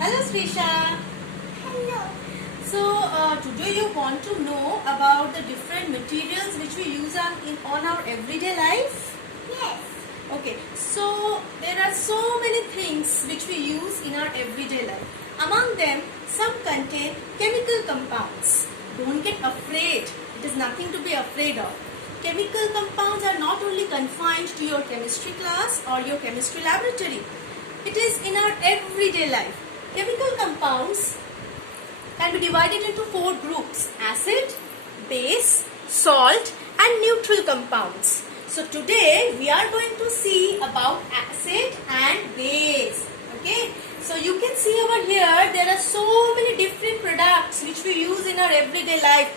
Hello Srisha. Hello. So today you want to know about the different materials which we use on our everyday life? Yes. Okay, so there are so many things which we use in our everyday life. Among them, some contain chemical compounds. Don't get afraid. It is nothing to be afraid of. Chemical compounds are not only confined to your chemistry class or your chemistry laboratory. It is in our everyday life. Chemical compounds can be divided into 4 groups: acid, base, salt and neutral compounds. So today we are going to see about acid and base. Okay, so you can see over here there are so many different products which we use in our everyday life,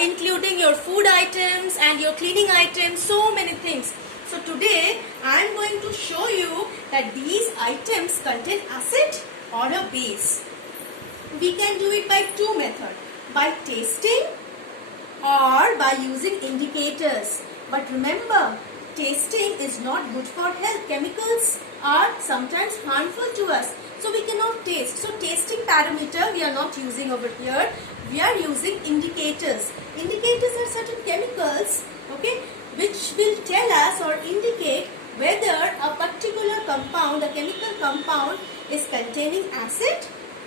including your food items and your cleaning items, so many things. So today I am going to show you that these items contain acid or a base. We can do it by 2 methods, by tasting or by using indicators. But remember, tasting is not good for health. Chemicals are sometimes harmful to us, so we cannot taste. So tasting parameter we are not using over here. We are using indicators. Indicators are certain chemicals, okay, which will tell us or indicate whether a particular compound, a chemical compound, is containing acid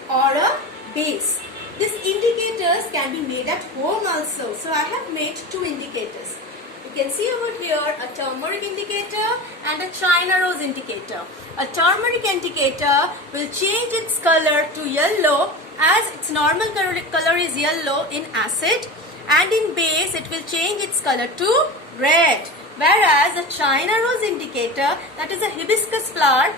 or a base. These indicators can be made at home also. So I have made 2 indicators. You can see over here a turmeric indicator and a China rose indicator. A turmeric indicator will change its color to yellow, as its normal color is yellow in acid, and in base it will change its color to red. Whereas a China rose indicator, that is a hibiscus flower,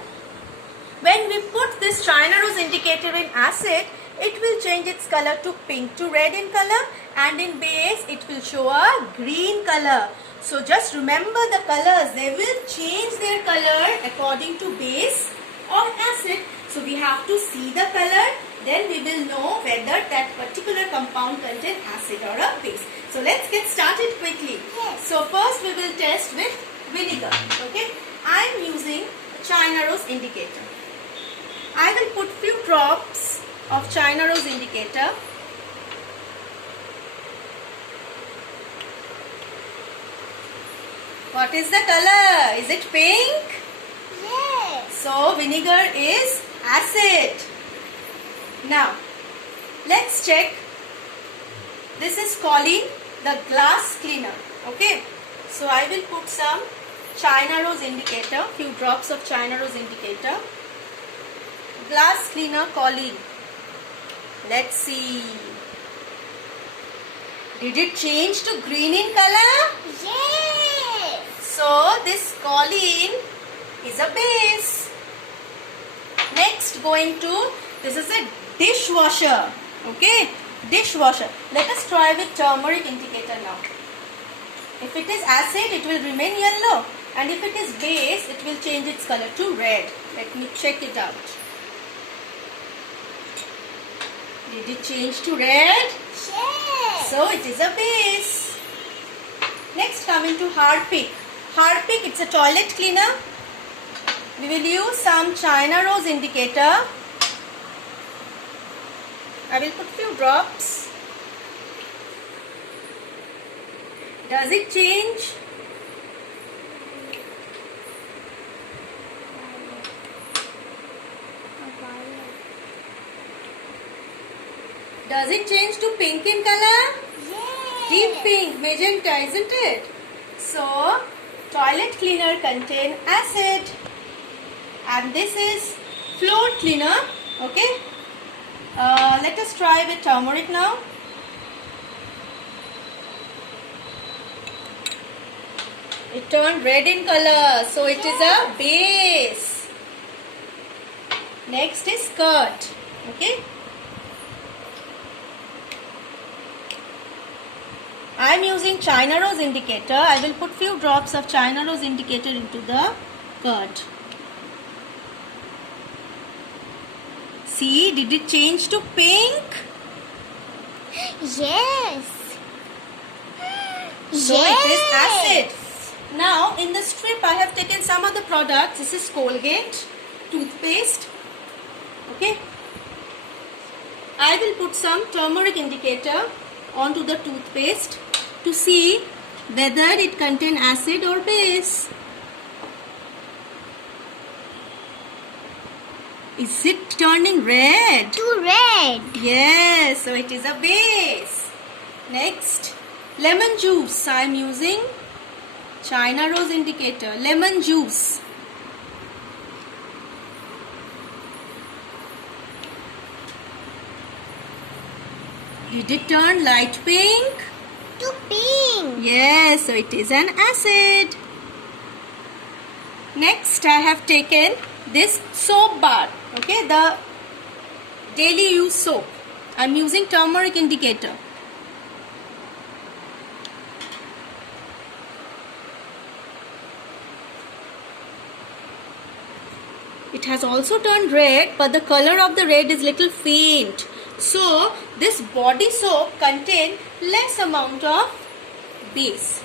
when we put this China rose indicator in acid, it will change its color to pink to red in color, and in base it will show a green color. So just remember the colors, they will change their color according to base or acid. So we have to see the color, then we will know whether that particular compound contains acid or a base. So let's get started quickly. Yes. So first we will test with vinegar. Okay, I am using China rose indicator. I will put few drops of China rose indicator. What is the color? Is it pink? Yes. So vinegar is acid. Now let's check. This is choline, the glass cleaner. Okay, so I will put some China rose indicator, few drops of China rose indicator. Glass cleaner choline. Let's see. Did it change to green in color? Yes. So this choline is a base. Next going to, this is a dishwasher. Okay, dishwasher. Let us try with turmeric indicator now. If it is acid, it will remain yellow, and if it is base, it will change its color to red. Let me check it out. Did it change to red? Yes. So it is a base. Next coming to Harpic. Harpic, it's a toilet cleaner. We will use some China rose indicator. I will put few drops. Does it change? Does it change to pink in color? Yes. Deep pink, magenta, isn't it? So, toilet cleaner contain acid, and this is floor cleaner. Okay. Let us try with turmeric now. It turned red in color, so it is a base. Next is curd. Okay. I am using China rose indicator. I will put few drops of China rose indicator into the curd. See, did it change to pink? Yes. So it is acid. Now in the strip I have taken some of the products. This is Colgate toothpaste. Okay. I will put some turmeric indicator onto the toothpaste to see whether it contains acid or base. Is it turning red? Too red. Yes, so it is a base. Next, lemon juice. I am using China rose indicator. Lemon juice. Did it turn light pink? Too pink. Yes, so it is an acid. Next, I have taken this soap bar. Okay, the daily use soap. I am using turmeric indicator. It has also turned red, but the color of the red is little faint. So this body soap contains less amount of base.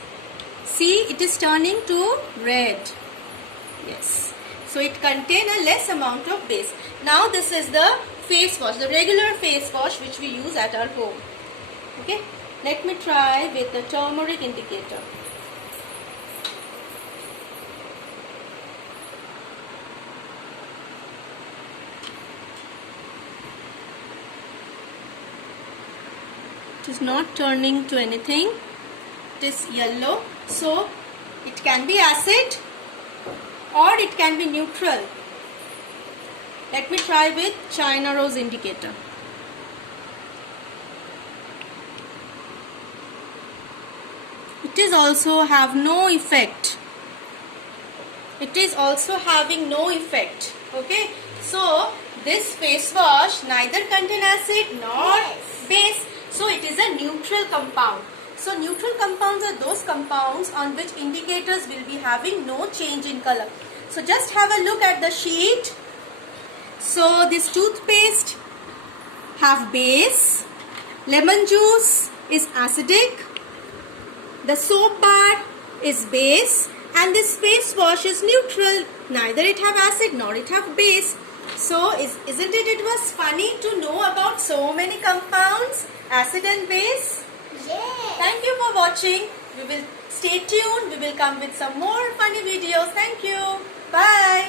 See, it is turning to red. Yes. So it contains a less amount of base. Now this is the face wash, the regular face wash which we use at our home. Okay. Let me try with the turmeric indicator. It is not turning to anything. It is yellow. So it can be acid or it can be neutral. Let me try with China rose indicator. It is also have no effect. It is also having no effect. Okay. So this face wash neither contain acid nor base. So it is a neutral compound. So neutral compounds are those compounds on which indicators will be having no change in color. So just have a look at the sheet. So this toothpaste have base, lemon juice is acidic, the soap bar is base, and this face wash is neutral. Neither it have acid nor it have base. So isn't it was funny to know about so many compounds, acid and base? Yes. Thank you for watching. We will stay tuned. We will come with some more funny videos. Thank you. Bye.